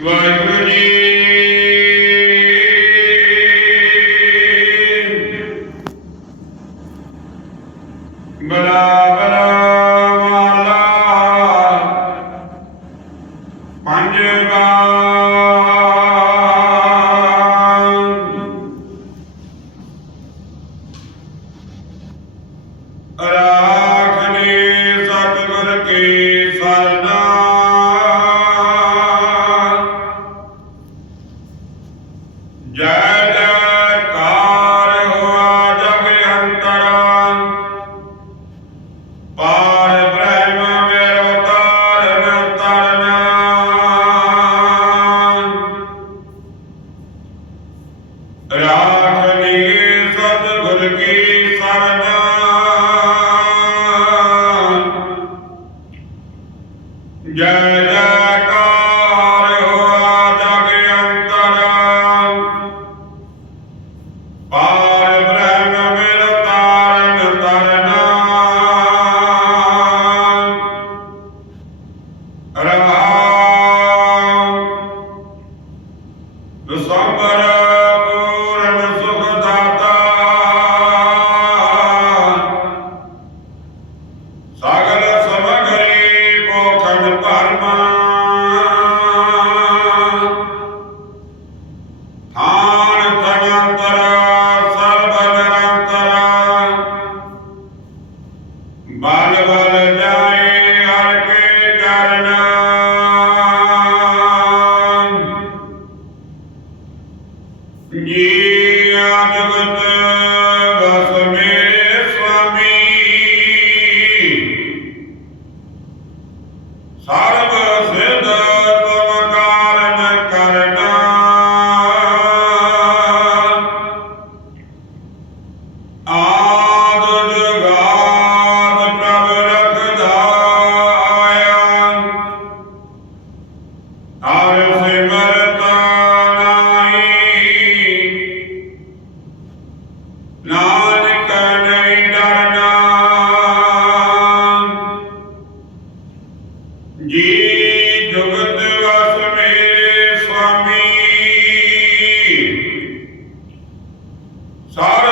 ਵਾਹਿਗੁਰੂ ਜੀ। ਬਲਾ ਬਲਾ ਮਾਲਾ। ਪੰਜ ਰਾਖਨੇ ਸਤਿਗੁਰ ਕੀ। ਰਾਖ ਲਈ ਸਤਿਗੁਰ ਕੀ ਸਰਨਾ। ਜੈ ਜੈਕਾਰ ਹੋਆ ਜਗ ਅੰਤਰਾ। ਪਾਰ ਬ੍ਰਹਮ ਮਿਲ ਤਾਰਨ ਤਰਨਾ। ਰਹਾਉ ਦਸੰਬਰ Ні, я не веде. ਸਾਰਾ